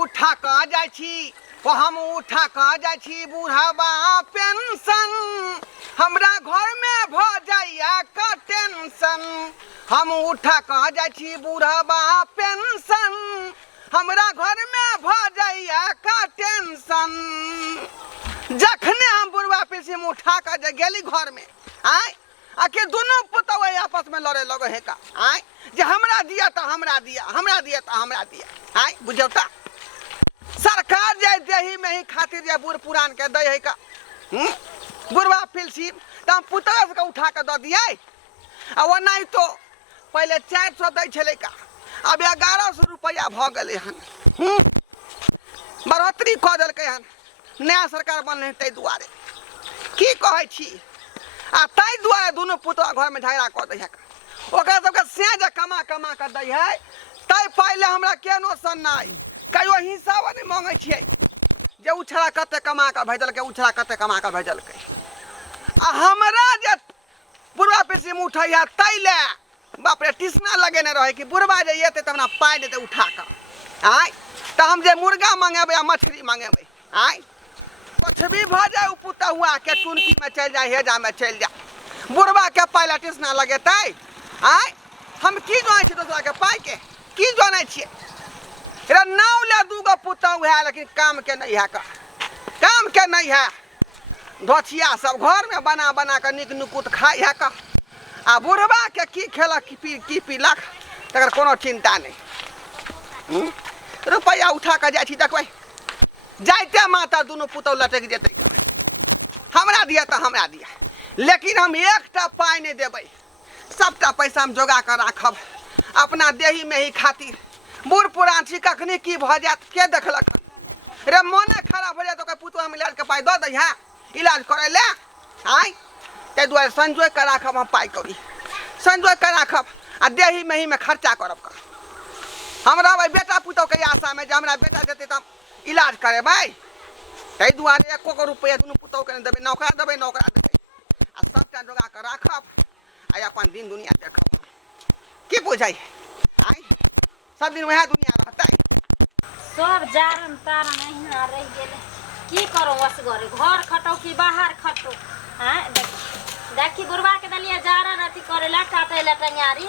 उठा कहाँ जाइ छी हम उठा कहाँ जाइ छी बुढ़ाबा पेंशन हमरा घर में भ जाइया का टेंशन हम उठा कहाँ जाइ छी बुढ़ाबा पेंशन हमरा घर में भ जाइया का टेंशन जखने हम बुढ़वा पेंशन उठा कर जे गेली घर में आय आके दोनों पुतौ आपस में लड़े लगे है का आय जे हमरा दिया तो हमरा दिया हमरा दिया तो हमरा दिया आय बुझौता सरकार जे देही में ही खातिर जे बूढ़ पुरान के दे है का बुढ़वा पेंशन तो हम पुतौ के उठा के द दिए आ वो नहीं तो पहले 400 दै छले का अब 1100 रुपया भ गेले हन बढ़ोतरी क देलकै हन नया सरकार बनले तै दुआरे की कहै छी आ तै दुआरे दोनों पुतवा घर में झगड़ा क दै है ओकरा सबके सेज कमा कमा के दै है तै पहले हमरा केनो सन नहीं कहियो हिसाब नहीं मांगे छियै जे उछड़ा कते कमा के भेजलकै उछड़ा कते कमा के भेजलकै आ हमरा जे बुढ़वा पेंशन उठैया तै ले बाप रे टिसना लगेने रहे कि बुढ़वा जे एते त हमरा पाइ देते उठा के आय त हम जे मुर्गा मंगेबै या मछली मंगेबै आय कुछ भी भ जाए उ पुता हुआ के टुनकी में चल जाए हेजा में चल जाए बुढ़वा के पाइ टिसना लगेतै आय हम की जानै छी दोसरा के पाइ के की जानै छियै रे नाव ले दूगो पुता है लेकिन काम के नहीं है का काम के नहीं है धोथिया सब घर में बना बना के निक नुकुत खाई है का आ बुढ़वा के की खेलक की पीलक तकर कोनो चिंता नहीं रुपया उठा के जाइ छी देखबै जाइते माता दोनों पुतौ लटक जेतै हमरा दिया तो हमरा दिया लेकिन हम एकटा पाइ नहीं देबै सबटा पैसा हम जोगा के राखब अपना देही में ही खातिर बूढ़ पुरान छी कखनी की भ जात के देखलक रे मोने खराब हो जाए तो पुतवा हम इलाज के पाइ द दै है इलाज करे ले आय ते दुआरे संजोय के राखब हम पाइ कौड़ी संजोय के राखब आ देही में ही में खर्चा करब का हमरा भाई बेटा पुतौ के आशा में जे हमरा बेटा देते त इलाज करेबै तै दुआरे एको रुपया दुनू पुतौ के देबै नौकरा देबै आ सबटा जोगा के राखब आ अपन दिन दुनिया देखब की बुझाई आय सब दिन वह दुनिया रहतै सब जारन तारन एहिना रह गेले की करो असगरे घर खटो कि बाहर खटो हां देखी बुढ़वा के दलिया जारन अथी करेला काटे ला टंगारी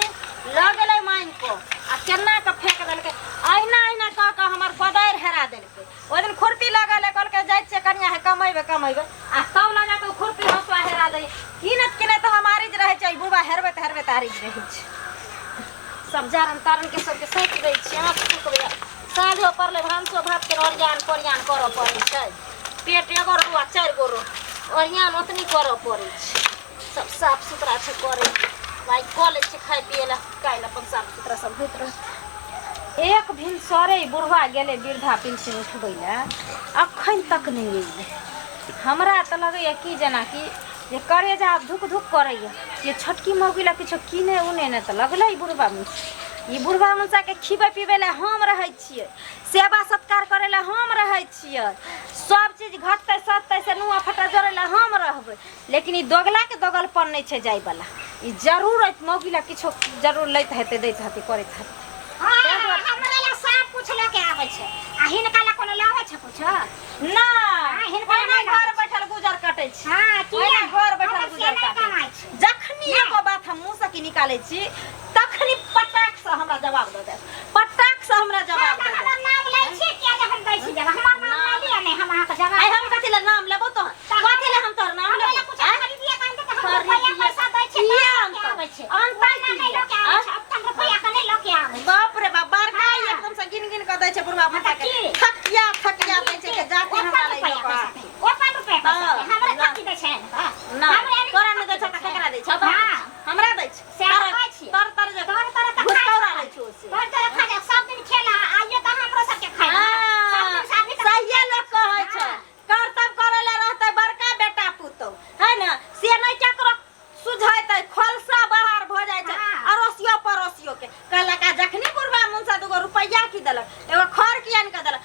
ल गेलै माइन को आ केना के फेंक देलकै अहिना अहिना कह के हमर बदैर हेरा देलकै ओ दिन खुरपी लगल कहलकै जाय छै कनिया है कमेबे आ तब लगा के खुरपी हसवा हेरा दे कीनत किने तो हमारी ज रहे छै बुढ़वा हेरबे तारी ज रहे छै सब जारन तारन के सबके सैक दै छी अहाँ फुकबे साँझो पड़ले भानसो भात के ओरियान करऽ पड़ै छै पेट एगो रुआ 4 गो ओरियान ओतनी करऽ पड़ै छै सब साफ सुथरा से करे भाई कॉलेज से खाए पिए ला काइल अपन साफ सुथरा सब होत रह एक दिन सरे बुढ़वा गेले वृद्धा पेंशन उठबै ला अखन तक नहीं एले हमरा त लगैया कि जना कि जे करे जा धुक धुक करैया ये छोटकी मौगी ला किछो कीने उने न त लगलै बुढ़वा ई बुढ़वा मुंसा के खिबे पीबे ला हम रहै छियै सेवा सत्कार करे ला हम रहै छियै सब चीज घटतै सटतै से नुआ फटा जरे ला हम रहबै लेकिन ई दोगला के दोगलपन नहीं छै जाय वाला ई जरूरत मौगी ला किछो जरूर लैत हेतै दैत हेतै करैत हेतै हां हमरा ला सब कुछ लेके आबै छै आ हिनका ला कोनो लावे छै कुछ ना हिनका घर बैठल गुजर कटै छै हां की घर बैठल गुजर कटै छै जखनी एगो बात हम मुंह से की निकालै छी तखनी पटाक से हमरा जवाब दे पटाक से हमरा जवाब दे हमर नाम लै छी किया जे हम दै छी जब हमर नाम लै नहीं हम अहाँ के जवाब आई हम कथि ला नाम लेबो तो कथि ला हम तोर नाम लेबो कुछ खरीदिए कान के हम रुपया पैसा दै छी आबै छै अनता नहीं लोके आबै छै अपन रुपया के नहीं लोके आबै बाप रे बाप बरका एकदम से गिन गिन के दै छै बुढ़वा फटा के थकिया दै छै के जाके हमरा लै ओ 5 रुपया हमरा थकी दै छै ना तोरा नहीं दै छ त केकरा दै छ हां हमरा दै छै से आबै छी तर जे तर घुसौरा लै छै से तर खा जा सब दिन खेला आइए त हमरो सब के खाए सब दिन शादी सही लोग कहै छै कर्तव्य करे ला रहतै बड़का बेटा पुतो है ना से नहीं केकरो सुझाइतै खलसा बाहर भ जाय छै अड़ोसियो पड़ोसियो के कहला का जखनी बुढ़वा मुंसा दुगो रुपया की देलक एगो खर किया न के देलक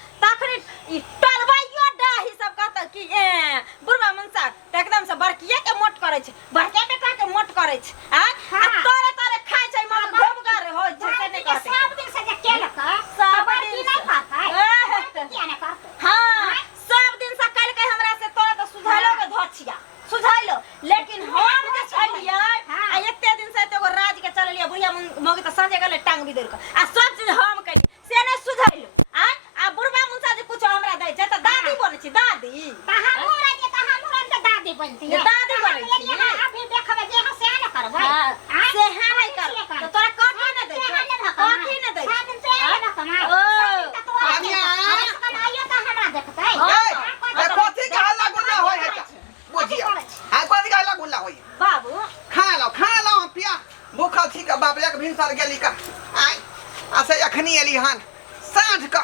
गेली हन साँझ का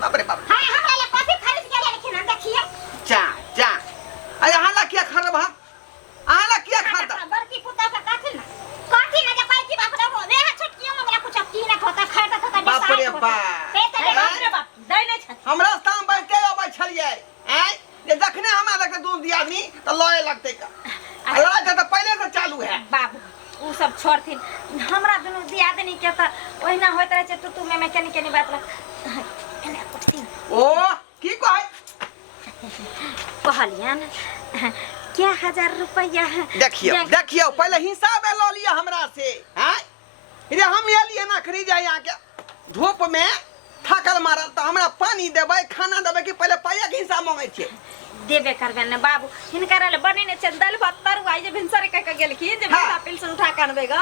बाप रे बाप हां हमरा ले कॉफी खरीद के लेकिन हम देखिए जा जा अरे हाला क्या खरब हा हाला क्या खाता बड़की पुता का काठी ना जे पाई की बाप रे वे छोटकियों में कुछ की ना होता खाता था बाप रे बाप बाप रे बाप दै नै छथि हमरा साम बैठ के अबै छलिए हैं जे जखने हमरा लगते दूध दिया दी त लए लगते का लड़ाई त पहले से चालू है बाबू उ सब छोड़थिन हमरा दुनु दिया देनी के त ओहिना होइत रहे छै तू में केनी बात एना कुछ ओ की कहै कहलियन क्या 1000 रुपया देखियो पहले हिसाब लो लिया हमरा से हैं रे हम एलिए ना खरीद जाए यहाँ के धूप में थकल मारल तो हमरा पानी देबै खाना देबै कि पहले पाइया के हिसाब मांगे छे देबे करबे ने बाबू हिनकर ले बने छै दाल भात तरुआ जे भिनसरे कह के गेल की जे बेटा पिलसन उठा के अनबे ग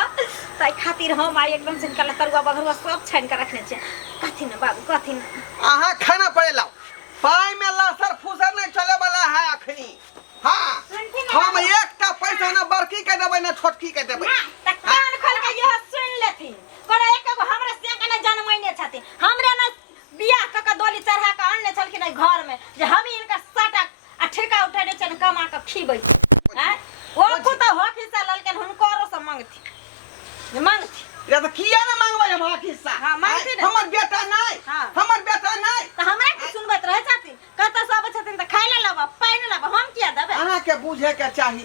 ताई खातिर हम आई एकदम से निकल तरुआ बघरुआ सब छान के रखने छै कथि न बाबू कथि न आहा खाना पड़े लाओ पाई में लसर फुसर नहीं चले वाला है अखनी हां हम एकटा पैसा ना बड़की के देबै ना छोटकी के देबै त कान खोल के यह सुन लेथिन पर एको हमरा से के न जनमैने छथिन हमरे न बियाह क के डोली चढ़ा के आनले छलखिन घर में जे हम इनका साटा आ ठेका उठाने छन कमा के खीबै हैं ओ पुता हो खिसा ललकन हुनकरो से मांगथि या तो किया ना मांगबै हम हिस्सा हां मांगथि हमर बेटा नहीं हमर बेटा नहीं त हमरा के सुनबत रह छथिन कत सब छथिन त खाइ ले लेबा पाइ ले लेबा हम किया देबे अहाँ के बुझे के चाही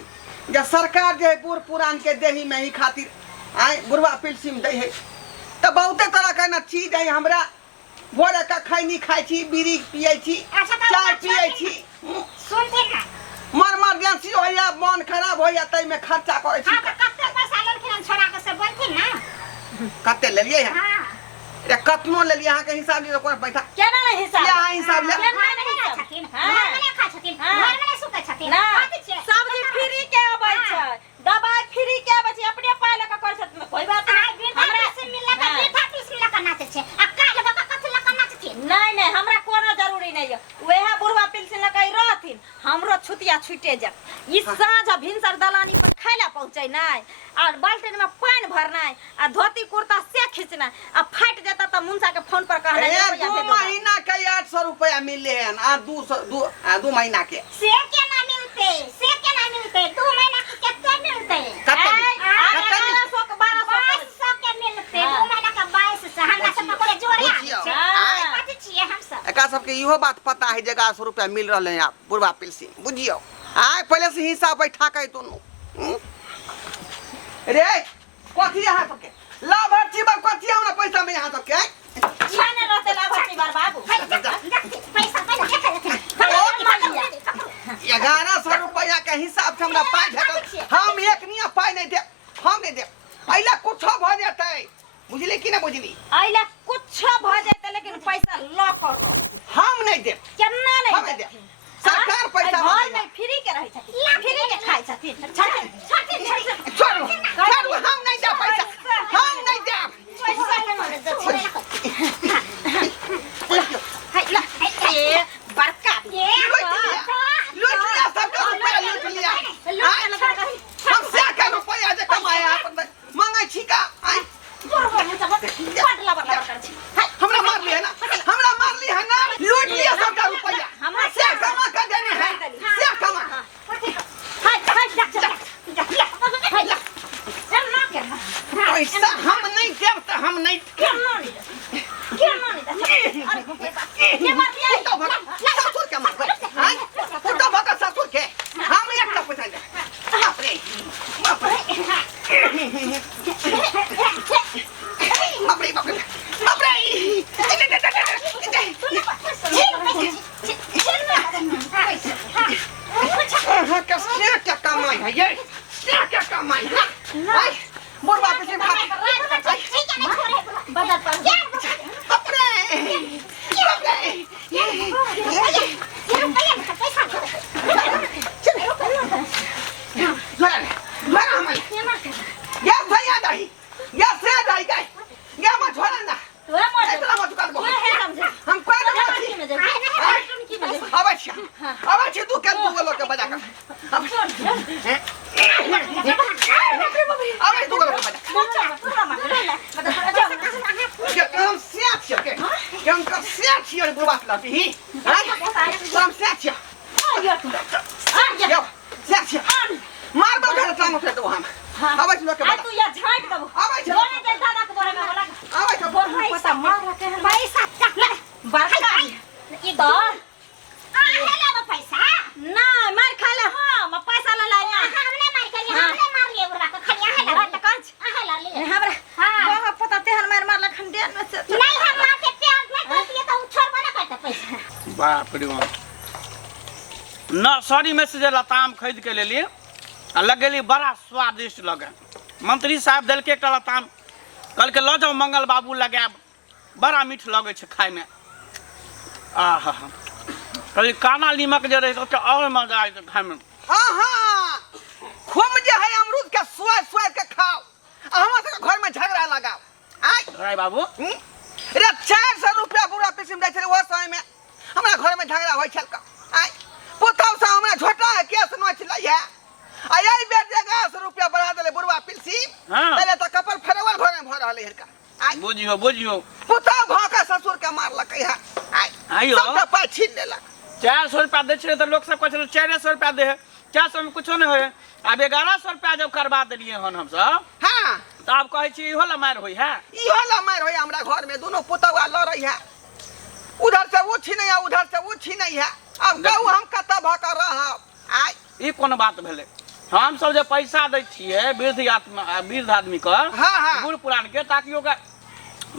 जे सरकार जे बूढ़ पुरान के देही में ही खातिर आय बुढ़वा पिलसिम दे है त बहुते तरह के ना चीज है हमरा भोरे का खैनी खाइ छी बीड़ी पियै छी चाय पियै छी सुनते ना मर इमरजेंसी होइया मन खराब होइया तै में खर्चा करै छी हां त कते पैसा लेलखिन छोड़ा के से बोलथिन ना कते लेलिए है हां रे कतनो लेलिए अहाँ के हिसाब लियो कोन पैसा केना नहीं हिसाब क्या हिसाब ले घर में नहीं छथिन घर में नहीं खा छथिन घर में नहीं सुते छथिन ना कथि छै सब्जी फ्री के आबै छै दवाई फ्री के आबै छै अपने पाइ लक कर छथिन कोई बात नहीं हमरा से मिलला त बेटा पीस मिलला का नाचे छै आ काल बाबा कथि लका नाचथिन नहीं हमरा कोनो जरूरी नहीं है वेहा बुढ़वा पिलसिन लकाई रहथिन हमरो छुतिया छुटे जा ई साँझ भिनसर दलानी पर खाइला पहुंचै नहीं और बाल्टीन में पानी भरनाई आ धोती कुर्ता से खींचना आ फाट जाता त मुंसा के फोन पर कहना ए 2 महीना के 800 रुपया मिले हैं आ 2 महीना के से केना मिलते 2 महीना के कितना मिलते कते 1200 के 1200 के मिलते 2 महीना का 2200 हमरा सब को जोड़िया कथि छिए हम सब एका सबके इहो बात पता है जगह 100 रुपया मिल रहले हैं बुढ़वा पिलसिन बुझियो आय पहले से हिसाब बैठा के दोनों रे कथि यहाँ सबके लाभार्थी बा कथि हमरा पैसा में यहाँ सबके छाने रहते लाभार्थी बार बाबू पैसा देख 1100 रुपया के हिसाब से हमरा पाई भेटल हम एक निया पाई नहीं दे हम नहीं दे अइला कुछ भ जेतै बुझली कि ना बुझली अइला कुछ भ जेतै लेकिन पैसा ल कर हम नहीं दे केना हम नहीं दे सरकार पैसा घर में फ्री के रहै छथिन फ्री के खाइ छथिन छोड़ हम नहीं दे पैसा हम नहीं दे पैसा के मारे हाय ला ए बड़का लूट लिया सबका रुपया लूट लिया हम से का रुपया जे कमाया अपन मांगे छी का हमरा मार लिया ना लूट लिया सबका रुपया से कमा कर देने हैं से कमा पैसा हम नहीं देब तो हम नहीं ससुर के मार तो भगा ससुर के हम एक का पैसा दे बाप रे बाप रे बाप रे बाप रे क्या कमाई है ये क्या कमाई है बुढ़वा पे बदल पर मतलब ही हम से छिया से छिया मार बा घर टांग उठे तो हम आबै छ लोग के तू या झाट दबो आबै छ बोले दे दादा के बोले में बोला आबै छ बोल पता मार के है पैसा चकले बड़का ई तो हेला में पैसा ना मार खा ले हां पैसा ले ला या हमने मार के हमने मार लिए बुढ़वा को खलिया हेला बात काज हेला ले हमरा हां पता तेहन मार मार खंडेन में से नहीं हम मार के प्यार नहीं करती तो छोड़बो ना करता पैसा बाप रे बाप नर्सरी में से जे लताम खरीद के लेली आ लगेली बड़ा स्वादिष्ट लगे मंत्री साहब दिल के एकटा लताम कल के ल जाओ मंगल बाबू लगाब बड़ा मीठ लगे छै खाय में आहा कल काना नीमक जे रहे तो और मजा आए खाय में हां हां खूब जे है अमरूद के स्वाद के खाओ हमरा से घर में झगड़ा लगाओ आय राय बाबू रे 400 रुपया बुरा पिसिम दै छले ओ समय में हमरा घर में झगड़ा होय छल का आय पुतौ से हमरा झोटा है केस नोच लइया आय बेर जगह 100 रुपया बढ़ा देले बुरवा पिसिम हां पहले तो कपल फेरवल घर में भ रहले हरका आय बुझियो पुतौ भाका ससुर के मारलक है आय आइयो सब पाइ छीन लेलक 400 रुपया दे छे तो लोग सब कहै छे 400 रुपया दे है 400 में कुछो नहीं होय अब 1100 रुपया जब करबा देलिए हन हम सब हां तो आप कहै छी इहो ला मार होई है इहो ला मार होय हमरा घर में दोनों पुतौआ लड़ै है उधर से वो छीनै उधर से वो छीनै है अब कहू हम कत भक रहब आय ई कोन बात भेले हम सब जे पैसा दै छिए वृद्ध आदमी के हाँ। बूढ़ पुरान के ताकि ओकरा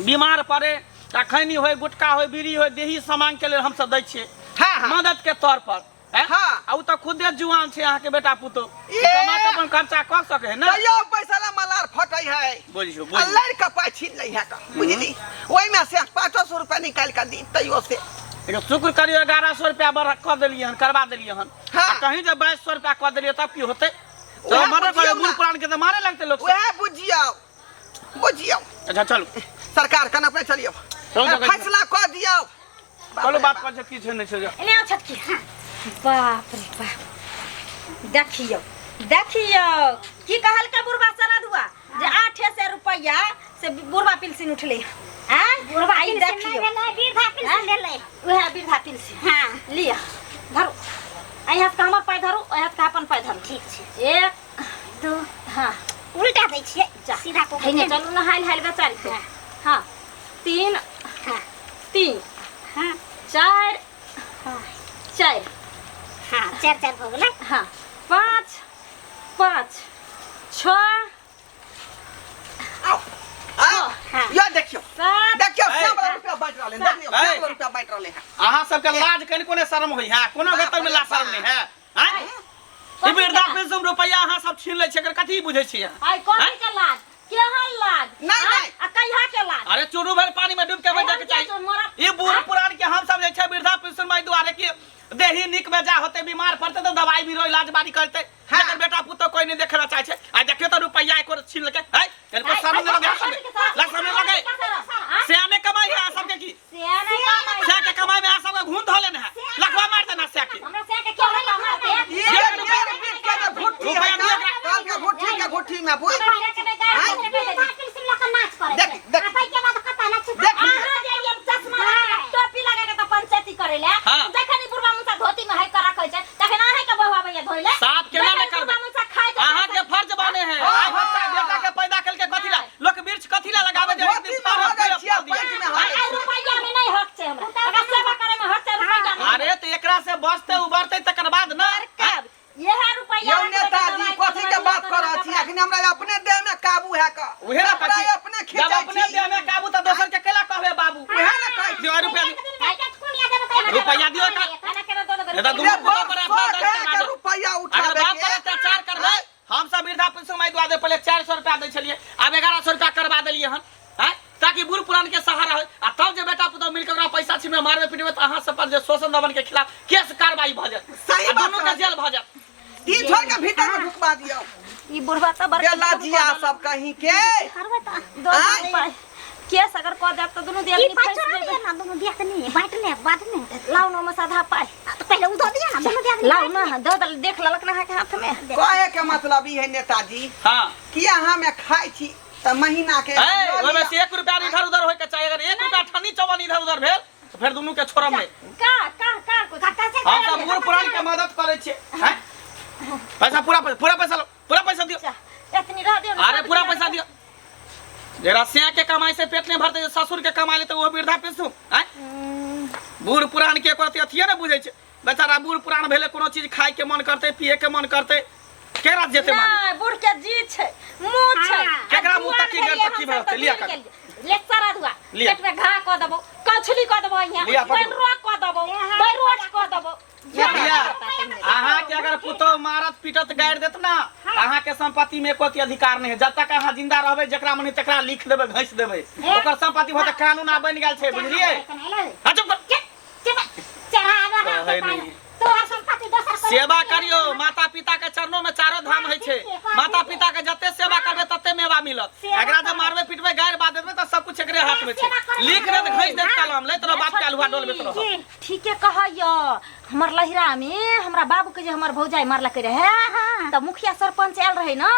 बीमार पड़े ता खैनी होय गुटका होय बीड़ी होय देही सामान के लिए हम सब दै छिए हां मदद के तौर पर हाँ। आ उ त खुदे जुआन छे अहाँ के बेटा पुतो ए! कमा के अपन खर्चा क सके है ना तैयो पैसा ला मलार फटै है बुझियो लड़ के पाइ छीन लै है का बुझली ओइ में से 500 रुपया निकाल के दी तैयो से एगो शुक्र करियो 1100 रुपया बढ़ क देलिए हन करवा देलिए हन हाँ। आ कहीं जब 2200 रुपया क देलिए तब की होते तो उहे मदद बुझियौ करे बूढ़ ना। पुरान के तो मारे लगते लोग सब। ओहे बुझियो अच्छा चलो सरकार कन अपने चलियो चलो, फैसला क दियो चलो बात कर की छै नहीं छै एने आओ छटकी हां बाप रे बाप देखियो की कहल के बुढ़वा सरा दुआ जे 800 रुपया से बुढ़वा पिलसिन उठले हैं बुढ़वा आई देखियो वृद्धा पेंशन ले ले वह वृद्धा पिलसिन हां लिया धरो आई हाथ का हमर पाय धरो आई हाथ का अपन पाय धरो ठीक छे 1 2 हां उल्टा दै छिए जा सीधा को हेने चलू ना हाल का चल के हां 3 हां 3 हां 4 हां 4 हां 4 हो गेलै हाँ 5 5 6 आओ आओ हाँ। यो देखियो 7 देखियो ए, 100 रुपया बांट रहले देखियो ए। 100 रुपया बांट रहले अहाँ सबके लाज कनि कोने शर्म होई है कोनो वेतन में ला शर्म नहीं है हैं ई वृद्धा पेंशन रुपया अहाँ सब छीन ले छै एकर कथी बुझै छियै आई कथी के लाज केहन लाज नहीं, हाँ? नहीं। आ कहिया के लाज अरे चूरू भर पानी में डूब के बह जाके चाहिए ई बूढ़ पुरान के हम सब जे छै वृद्धा पेंशन माई दुआरे कि देही निक में जा होते बीमार पड़ते तो दवाई बीरो इलाज बारी करते हाँ। लेकिन बेटा पुतो कोई नहीं देखना चाहे छै आ देखियो तो रुपया एको छीन लेके है इनको शर्म नहीं लगे लग शर्म नहीं लगे सियाने कमाई है सब के की सिया के कमाई में आ सब घून धो लेना है लखवा मार देना सिया के हमरा से के क्यों नहीं मारते ये बीच के जो घुट्टी है रुपया दियो काल के घुट्टी के घुट्टी में बुझ वृद्धा पेंशन लका नाच करे देख, देख। आ के बाद कता नाच देख। आहा जे ये चश्मा लगा के टोपी लगा के त पंचायती करेले हाँ। जखनी बुढ़वा मुसा धोती में है कर रखै छै तखन आहे के बहवा भैया धोइले साफ केना नहीं करबे मुसा खाइ अहाँ के फर्ज बने है हाँ, आइ बच्चा हाँ, बेटा के पैदा करके कथी ला लोक वृक्ष कथी ला लगावे जे एक दिन धोती में पार हो जाइ छियै, पैंट में हो जाइ आई रुपया में नहीं हक छै हमरा अगर सेवा करे में हक छै रुपया में अरे तो एकरा से बचते उबरते तकर बाद ना कब यह रुपया यो नेताजी कथी के बात कर रहल छी अखन हमरा अपने देह में काबू है का उहे ना हमरा कथी अपने जब खींचै अपने छी देह में काबू तो दोसर के केला कहबे बाबू उहे ना कहै छी दियो रुपया रुपया दियो का खाना के दो दो ये तो रे दुनू पुतो पर बाप अपना के दर्शन रुपया अगर उठाबे बाप के पर अत्याचार करबे हम सब वृद्धा पेंशन माई दुआ दे पहले 400 रुपया दै छलिए अब 1100 रुपया करवा देलिए हन हैं ताकि बूढ़ पुरान के सहारा हो आ तब जे बेटा पुतो मिलके ओकरा पैसा छीन में मारबे पीटबे त अहाँ सब पर जे शोषण दमन के खिलाफ केस कार्रवाई भ जात सही आ बात दोनों के जेल भ जात तीन छोड़ के भीतर में ढुकवा दियो ई बुढ़वा त बड़का बेला जिया सब कहीं के करबे त दो आय। केस अगर क देब त दुनु ई दिया पाछो नहीं ना दोनों दिया नहीं बांटने बांटने लाउ न में साधा पाए तो पहले उ दो दिया ना दोनों दिया लाउ न दो देख ललक ना के हाथ में कहे के मतलब ई है नेताजी हां कि अहाँ में खाई छी त महीना के ए ओमे से 1 रुपया इधर उधर होय के चाहिए अगर 1 रुपया ठनी चवन इधर उधर भेल तो फिर दोनों के छोड़ब नहीं। का हम सब बूढ़ पुरान के मदद करे छे हैं। पैसा पूरा पैसा दियो। इतनी रह दियो। अरे पूरा पैसा दियो। जरा सिया के कमाई से पेट नहीं भरते, ससुर के कमाई ले तो वो वृद्धा पेंशन हैं। बूढ़ पुरान के करते अथिए ना बुझे छे। बेचारा बूढ़ पुरान भेले कोनो चीज खाए के मन करते, पिए के मन करते, केरा जेते मान। ना बूढ़ के जी छै, मुंह छै। केकरा मुंह तक की गल तक की भरते लिया कर। लेक्चर दुआ लिया। पेट में घा क देबो, कछली क देबो लिया, यहाँ, पकड़ो। बैन रोक क देबो, बैरोट क देबो। भैया अहाँ के अगर पुतो मारत पीटत गाड़ देत ना, अहाँ के संपत्ति में कोई अधिकार नहीं है। जब तक अहाँ जिंदा रहबे जकरा मने तकरा लिख देबे, घइस देबे, ओकर संपत्ति होते कानून आ बन गेल छै, बुझलिए? हटो सेवा करियो। माता पिता के चरणों में चारों धाम है छे। माता पिता के जते सेवा करबे तते मेवा मिलत। एकरा जब मारबे पिटबे गाड़ बात देबे त सब कुछ एकरे हाथ में छे। लिख दे त घइस दे कलम ले तोरा बाप के अलुआ डोलबे तोरा। ठीके कहैयो। हमर लहिरा में हमरा बाबू के जे हमर भौजाई मारला के रहे त मुखिया सरपंच आयल रहे ना,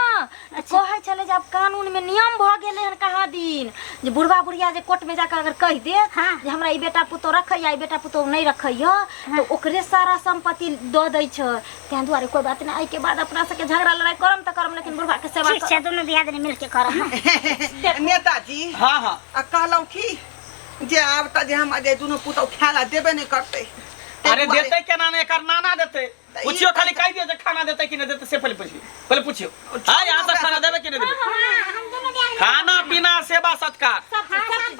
कहै छले जब कानून में नियम भ गेले हन कहा दिन जे बुढ़वा बुढ़िया जे कोर्ट में जाकर अगर कह दे जे हमरा ई बेटा पुतो रखैया, ई बेटा पुतो नहीं रखैया तो ओकरे सारा संपत्ति द दै छ। तैं दुआरे कोई बात नहीं, आई के बाद अपना सके झगड़ा लड़ाई करम त करम, लेकिन बुढ़वा के सेवा ठीक छै, दोनों दियादनी मिल के करब। नेताजी हां हां आ कहलौं की जे आब त जे हम जे दुनो पुतौ खाना देबे नहीं करते। अरे देते केना ने, एकर नाना देते। पूछियो खाली कह दियो जे खाना देते कि नहीं देते से पहले पूछियो। हां यहां से खाना देबे कि नहीं देबे? हम दोनों दियादनी खाना पीना सेवा सत्कार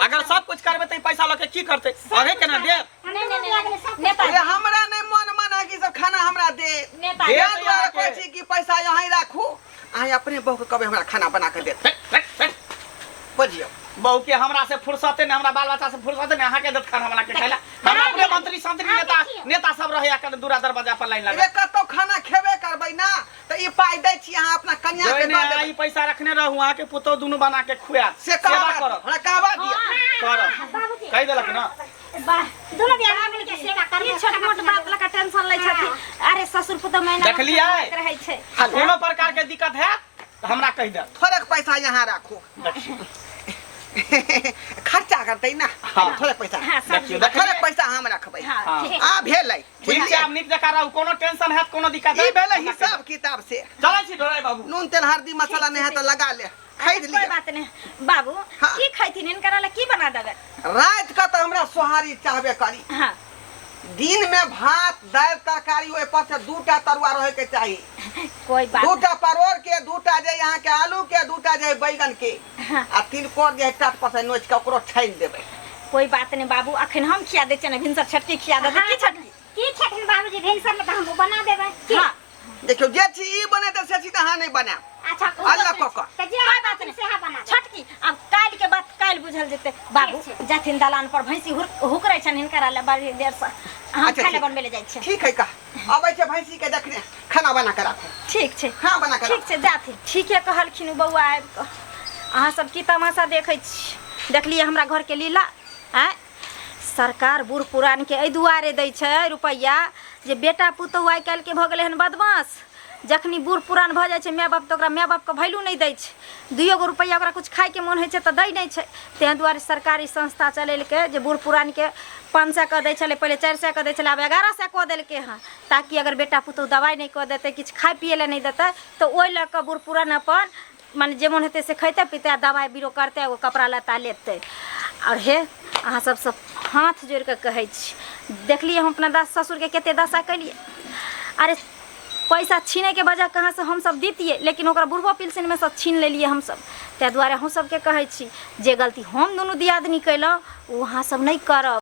अगर सब कुछ करबे त पैसा लके की करते? अरे केना दे? नहीं नेताजी अरे हमरा नहीं मन माना कि सब खाना हमरा दे। नेताजी दे दुआरे कहै छी कि पैसा यहीं राखू, अहाँ अपने बहू के कहबे हमरा खाना बना के दे। बुझियो बहू के हमरा से फुर्सते ने, हमरा बाल बच्चा से फुर्सते ने, अहाँ के देत खाना बना के खाइला। हमरा अपने मंत्री संतरी नेता सब रहे आकर दूरा दरवाजा पर लाइन लगा। ए कतौ खाना खेबे करबै ना त ई पाई दै छी अहाँ अपना कन्या के जोने दऽ देबै। ई पैसा रखने रहू, अहाँ के पुतो दुनु बना के खुआ से सेवा करब हमरा कहबा दिया करब। कहि देलक ना दोनों दियादनी मिल के सेवा करब। ये छोट मोट बात लगा टेंशन लै छथि। अरे ससुर पुतो महीना देखलियै? रहै छै। कोनो प्रकार के दिक्कत है तो हमरा कहि दे। थोड़े पैसा यहाँ राखू। खर्चा करतै ना थोड़े पैसा, देखियो थोड़े पैसा हम रखबै। हां ठीक आ भेलै ठीक छै, आब नीक जका रहू, कोनो टेंशन है कोनो दिक्कत ई है भेलै हिसाब किताब से। चलै छी ढोराई बाबू। नून तेल हल्दी मसाला नहीं है तो लगा ले, खरीद कोई लिया। बात नहीं बाबू। हाँ। की खैथिन इनकरा ला की बना देबे? रात का तो हमरा सोहारी चाहबे करी। हां दिन में भात दाल तरकारी ओइ पर से दूटा तरुआ रहे के चाहिए। कोई बात दूटा परोर के, दूटा जे यहाँ के आलू के, दूटा जे बैगन के, हाँ। आ तिलकोर जे टाट पर से नोच के ओकरो छाइन देबै। कोई बात नहीं बाबू, अखन हम खिया दे छे ना, भिनसर छटकी खिया दे। की छटकी? की छथिन बाबूजी भिनसर में त हम बना देबै। हां देखियो जे चीज ई बने त से चीज अहाँ नहीं बना। अच्छा अल्लाह ककर त जे कोई बात नहीं से हा बना देबै। छटकी अब काल के बात काल बुझल जेते। बाबू ठीक छै। जाथिन दलान पर भैंसी हुकरै छन हिनकरा ला बड़ी देर से हम अच्छा, खाना ठीक। बनबे ले जाय छे। ठीक है का अबै छै भैंसी के देखने खाना बना के राखू। ठीक छे हाँ बना के ठीक छे जाथिन। ठीके कहलखिन बौआ आबि कऽ। अहाँ सब की तमाशा देखै छी? देखलिए हमरा घर के लीला हैं? सरकार बूढ़ पुरान के एहि दुआरे दै छै रुपैया जे बेटा पुतहु आइ काल्हि के भऽ गेलै हन बदमाश। जखनी बूढ़ पुरान भऽ जाइ छै माय बाप तऽ ओकरा माय बाप के वैल्यू नहीं दै छै। 2 गो रुपैया ओकरा कुछ खाए के मन होइ छै तऽ दै नहीं छै। तें दुआरे सरकारी संस्था चलेलकै जे बूढ़ पुरान के 500 के दै छलै, पहिले 400 के दै छलै, आब 1100 कऽ देलकै हँ, ताकि अगर बेटा पुतहु दवाई नहीं कऽ देतै, किछु खाए पिए ला नहीं देतै तऽ ओहि लऽ कऽ बूढ़ पुरान अपन माने जे मन हेतै से खैते पीते, दवाई बीरो करते, वो कपड़ा लत्ता लेते। और हे अहाँ सब हाथ जोड़ के कहै छी, देखलिए हम अपना ससुर के कते दशा कलिए। अरे पैसा छीने के वजह कहाँ से हम सब दीतिए, लेकिन ओकरा बुढ़बो पेंशन में सब छीन लेलिए हम सब। ताहि दुआरे हम सबके कहै छी जे गलती हम दुनू दियादनी कैलहुँ ओ अहाँ सब नहीं करब।